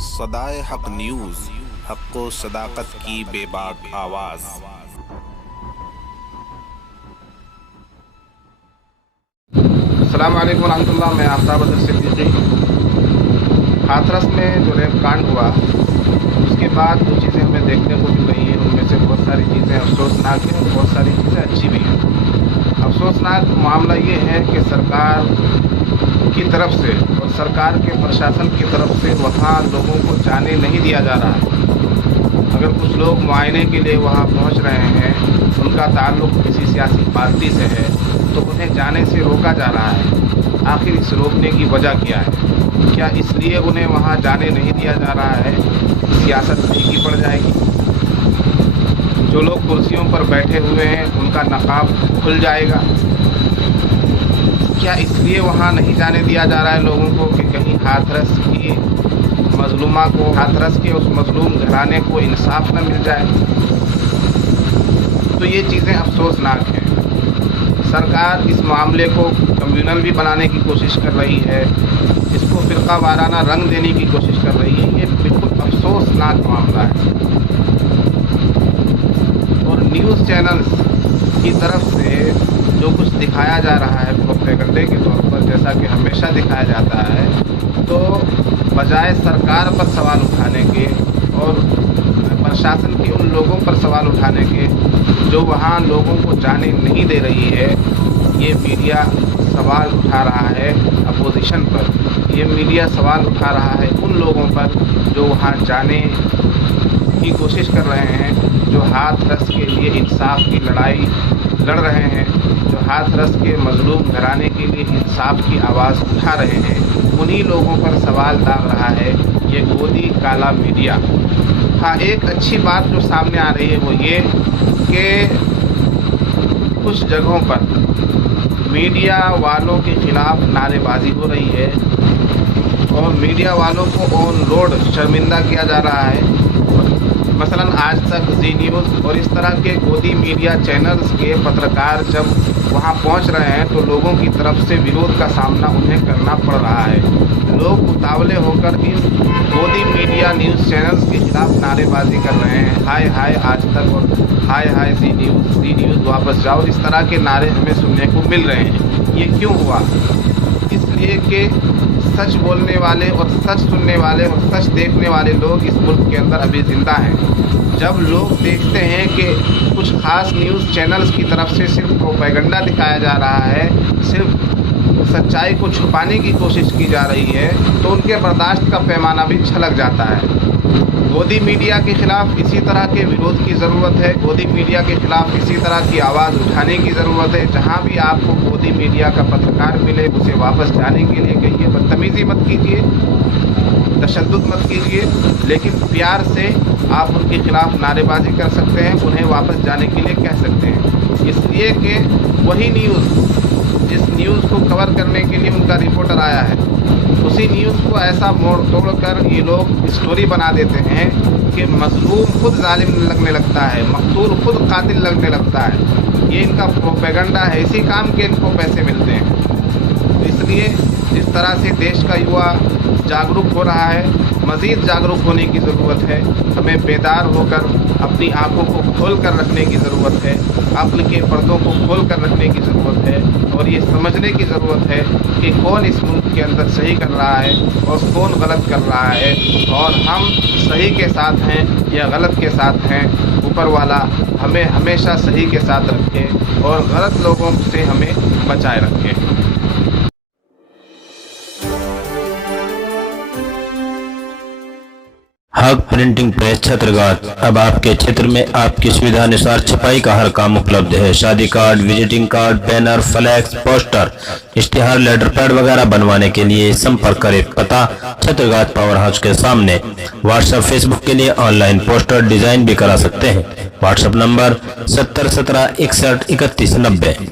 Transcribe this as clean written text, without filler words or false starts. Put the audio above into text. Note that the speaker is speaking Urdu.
صدائے حق نیوز، حق و صداقت کی بے باک آواز۔ السلام علیکم ورحمۃ اللہ۔ میں آفتاب صدیقی۔ ہاتھرس میں جو ریپ کانڈ ہوا اس کے بعد جو چیزیں ہمیں دیکھنے کو مل رہی ہیں ان میں سے بہت ساری چیزیں افسوسناک ہیں اور بہت ساری چیزیں اچھی بھی ہیں۔ افسوسناک معاملہ یہ ہے کہ سرکار کی طرف سے اور سرکار کے پرشاسن کی طرف سے وہاں لوگوں کو جانے نہیں دیا جا رہا ہے۔ اگر کچھ لوگ معائنے کے لیے وہاں پہنچ رہے ہیں، ان کا تعلق کسی سیاسی پارٹی سے ہے، تو انہیں جانے سے روکا جا رہا ہے۔ آخر اس روکنے کی وجہ کیا ہے؟ کیا اس لیے انہیں وہاں جانے نہیں دیا جا رہا ہے سیاست پھیکی پڑ جائے گی؟ جو لوگ کرسیوں پر بیٹھے ہوئے ہیں ان کا نقاب کھل جائے گا؟ کیا اس لیے وہاں نہیں جانے دیا جا رہا ہے لوگوں کو کہ کہیں ہاتھرس کی مظلومہ کو، ہاتھرس کے اس مظلوم گھرانے کو انصاف نہ مل جائے؟ تو یہ چیزیں افسوسناک ہیں۔ سرکار اس معاملے کو کمیونل بھی بنانے کی کوشش کر رہی ہے، اس کو فرقہ وارانہ رنگ دینے کی کوشش کر رہی ہے۔ یہ بالکل افسوسناک معاملہ ہے۔ اور نیوز چینلز کی طرف سے جو کچھ دکھایا جا رہا ہے پروپیگنڈے کے طور پر، جیسا کہ ہمیشہ دکھایا جاتا ہے، تو بجائے سرکار پر سوال اٹھانے کے اور پرشاسن کے ان لوگوں پر سوال اٹھانے کے جو وہاں لوگوں کو جانے نہیں دے رہی ہے، یہ میڈیا سوال اٹھا رہا ہے اپوزیشن پر۔ یہ میڈیا سوال اٹھا رہا ہے ان لوگوں پر جو وہاں جانے کی کوشش کر رہے ہیں، جو ہاتھرس کے لیے انصاف کی لڑائی لڑ رہے ہیں، جو ہاتھرس کے مظلوم گھرانے کے لیے انصاف کی آواز اٹھا رہے ہیں۔ انہی لوگوں پر سوال داغ رہا ہے یہ گودی کالا میڈیا۔ ہاں، ایک اچھی بات جو سامنے آ رہی ہے وہ یہ کہ کچھ جگہوں پر میڈیا والوں کے خلاف نعرے بازی ہو رہی ہے اور میڈیا والوں کو آن روڈ شرمندہ کیا جا رہا ہے۔ مثلا آج تک، زی نیوز اور اس طرح کے گودی میڈیا چینلز کے پترکار جب وہاں پہنچ رہے ہیں تو لوگوں کی طرف سے ویرودھ کا سامنا انہیں کرنا پڑ رہا ہے۔ لوگ اتاولے ہو کر ان گودی میڈیا نیوز چینلز کے خلاف نعرے بازی کر رہے ہیں، ہائے ہائے آج تک اور ہائے ہائے زی نیوز واپس جاؤ، اس طرح کے نعرے ہمیں سننے کو مل رہے ہیں۔ یہ کیوں ہوا؟ اس لیے کہ سچ بولنے والے اور سچ سننے والے اور سچ دیکھنے والے لوگ اس ملک کے اندر ابھی زندہ ہیں۔ جب لوگ دیکھتے ہیں کہ کچھ خاص نیوز چینلز کی طرف سے صرف پروپیگنڈا دکھایا جا رہا ہے، صرف سچائی کو چھپانے کی کوشش کی جا رہی ہے، تو ان کے برداشت کا پیمانہ بھی چھلک جاتا ہے۔ گودی میڈیا کے خلاف اسی طرح کے ویرودھ کی ضرورت ہے، گودی میڈیا کے خلاف اسی طرح کی آواز اٹھانے کی ضرورت ہے۔ جہاں بھی آپ کو گودی میڈیا کا پترکار ملے اسے واپس جانے کے لیے کہیے، بدتمیزی مت کیجیے، تشدد مت کیجیے، لیکن پیار سے آپ ان کے خلاف نعرے بازی کر سکتے ہیں، انہیں واپس جانے کے لیے کہہ سکتے ہیں۔ اس لیے کہ وہی نیوز جس نیوز کو کور کرنے کے لیے ان کا رپورٹر آیا ہے، اسی نیوز کو ایسا موڑ توڑ کر یہ لوگ اسٹوری بنا دیتے ہیں کہ مظلوم خود ظالم لگنے لگتا ہے، مقتول خود قاتل لگنے لگتا ہے۔ یہ ان کا پروپیگنڈا ہے، اسی کام کے ان کو پیسے ملتے ہیں۔ اس لیے جس طرح سے دیش کا یوا جاگروک ہو رہا ہے، مزید جاگروک ہونے کی ضرورت ہے۔ ہمیں بیدار ہو کر اپنی آنکھوں کو کھول کر رکھنے کی ضرورت ہے، عقل کے پردوں کو کھول کر رکھنے کی ضرورت ہے، اور یہ سمجھنے کی ضرورت ہے کہ کون اس ملک کے اندر صحیح کر رہا ہے اور کون غلط کر رہا ہے، اور ہم صحیح کے ساتھ ہیں یا غلط کے ساتھ ہیں۔ اوپر والا ہمیں ہمیشہ صحیح کے ساتھ رکھے اور غلط لوگوں سے ہمیں بچائے رکھے۔ حق پرنٹنگ پریس چھترگات اب آپ کے چھتر میں آپ کی سویدھا انسار چھپائی کا ہر کام اپلبدھ ہے۔ شادی card, visiting card, banner, flex, poster, اشتہار، لیٹر پیڈ وغیرہ بنوانے کے لیے سمپرک کریں۔ پتہ: چھترگات پاور ہاؤس کے سامنے۔ واٹس ایپ، فیس بک کے لیے آن لائن پوسٹر ڈیزائن بھی کرا سکتے ہیں۔ What's app number 70 17 61 31 90۔